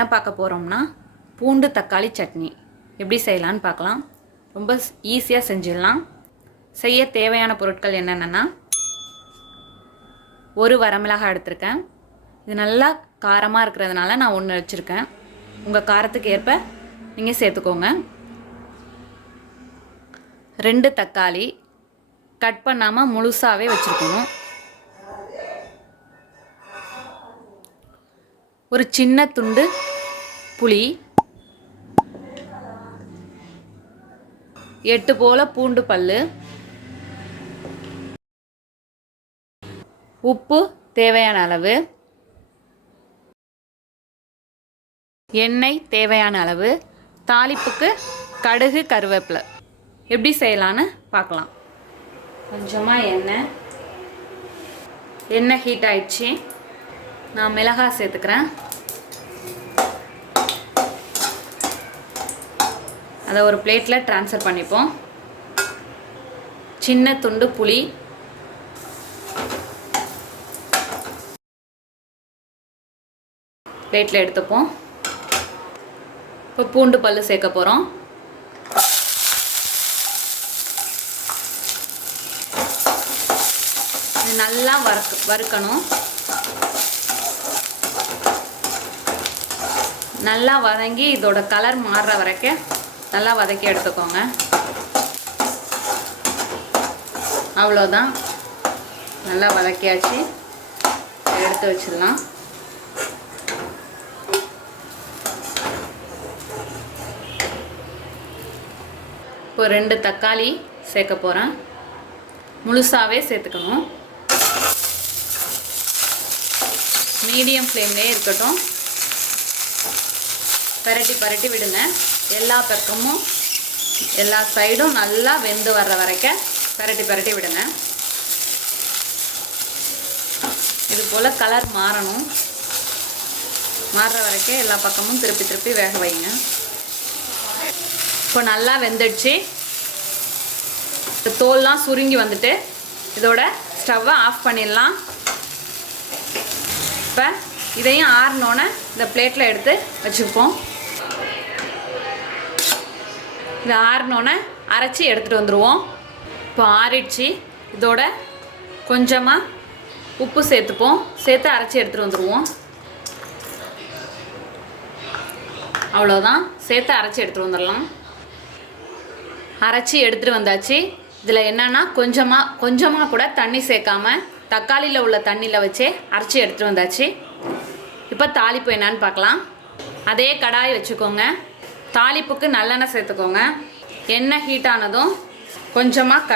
என்ன பார்க்க போகிறோம்னா பூண்டு தக்காளி சட்னி எப்படி செய்யலான்னு பார்க்கலாம். ரொம்ப ஈஸியாக செஞ்சிடலாம். செய்ய தேவையான பொருட்கள் என்னென்னா, ஒரு வரமிளகாய் எடுத்திருக்கேன். இது நல்லா காரமாக இருக்கிறதுனால நான் ஒன்று வச்சுருக்கேன். உங்கள் காரத்துக்கு ஏற்ப நீங்கள் சேர்த்துக்கோங்க. 2 தக்காளி கட் பண்ணாமல் முழுசாகவே வச்சுருக்கணும். ஒரு சின்ன துண்டு புளி, 8 போல் பூண்டு பல், உப்பு தேவையான அளவு, எண்ணெய் தேவையான அளவு, தாளிப்புக்கு கடுகு கருவேப்பிலை. எப்படி செய்யலான்னு பார்க்கலாம். கொஞ்சமாக எண்ணெய் ஹீட் ஆயிடுச்சு. நான் மிளகாய் சேர்த்துக்கிறேன். அதை ஒரு பிளேட்டில் ட்ரான்ஸ்ஃபர் பண்ணிப்போம். சின்ன துண்டு புளி, பிளேட்டில் எடுத்துப்போம். இப்போ பூண்டு பல் சேர்க்க போகிறோம். நல்லா வறுக்கணும். நல்லா வதங்கி இதோட கலர் மாறுற வரைக்கும் நல்லா வதக்கி எடுத்துக்கோங்க. அவ்வளோதான், நல்லா வதக்கியாச்சு. எடுத்து வச்சிடலாம். இப்போ 2 தக்காளி சேர்க்க போகிறேன். முழுசாகவே சேர்த்துக்கணும். மீடியம் ஃப்ளேம்லேயே இருக்கட்டும். பரட்டி விடுங்க. எல்லா பக்கமும் எல்லா சைடும் நல்லா வெந்து வர்ற வரைக்கும் பரட்டி விடுங்க. இது போல் கலர் மாறணும். மாறுற வரைக்கும் எல்லா பக்கமும் திருப்பி வேக வைங்க. இப்போ நல்லா வெந்துடுச்சு. தோல்லாம் சுருங்கி வந்துட்டு இதோட ஸ்டவ்வை ஆஃப் பண்ணிடலாம். இப்போ இதையும் ஆறினோன்னே இந்த பிளேட்டில் எடுத்து வச்சுப்போம். இதை ஆறினோன்னே அரைச்சி எடுத்துகிட்டு வந்துடுவோம். இப்போ ஆறிடுச்சு. இதோட கொஞ்சமாக உப்பு சேர்த்துப்போம். சேர்த்து அரைச்சி எடுத்துகிட்டு வந்துடுவோம். அவ்வளோதான், சேர்த்து அரைச்சி எடுத்துகிட்டு வந்துடலாம். அரைச்சி எடுத்துகிட்டு வந்தாச்சு. இதில் என்னென்னா கொஞ்சமாக கூட தண்ணி சேர்க்காம தக்காளியில் உள்ள தண்ணியில் வச்சே அரைச்சி எடுத்துகிட்டு வந்தாச்சு. இப்போ தாளிப்பு என்னன்னு பார்க்கலாம். அதே கடாய் வச்சுக்கோங்க. தாளிப்புக்கு நல்லெண்ணெய் சேர்த்துக்கோங்க. எண்ணெய் ஹீட் ஆனதும் கொஞ்சமாக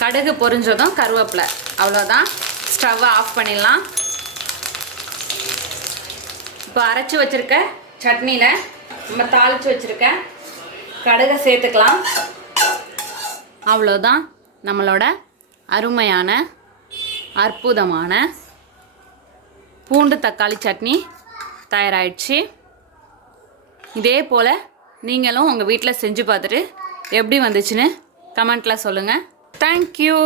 கடுகு பொரிஞ்சதும் கருவேப்பிலை. அவ்வளோதான், ஸ்டவ்வை ஆஃப் பண்ணிடலாம். இப்போ அரைச்சி வச்சுருக்க சட்னியில் நம்ம தாளித்து வச்சுருக்க கடுகை சேர்த்துக்கலாம். அவ்வளோதான், நம்மளோட அருமையான அற்புதமான பூண்டு தக்காளி சட்னி தயாராகிடுச்சு. இதே போல் நீங்களும் உங்கள் வீட்டில் செஞ்சு பார்த்துட்டு எப்படி வந்துச்சுன்னு கமெண்ட்டில் சொல்லுங்கள். தேங்க்யூ.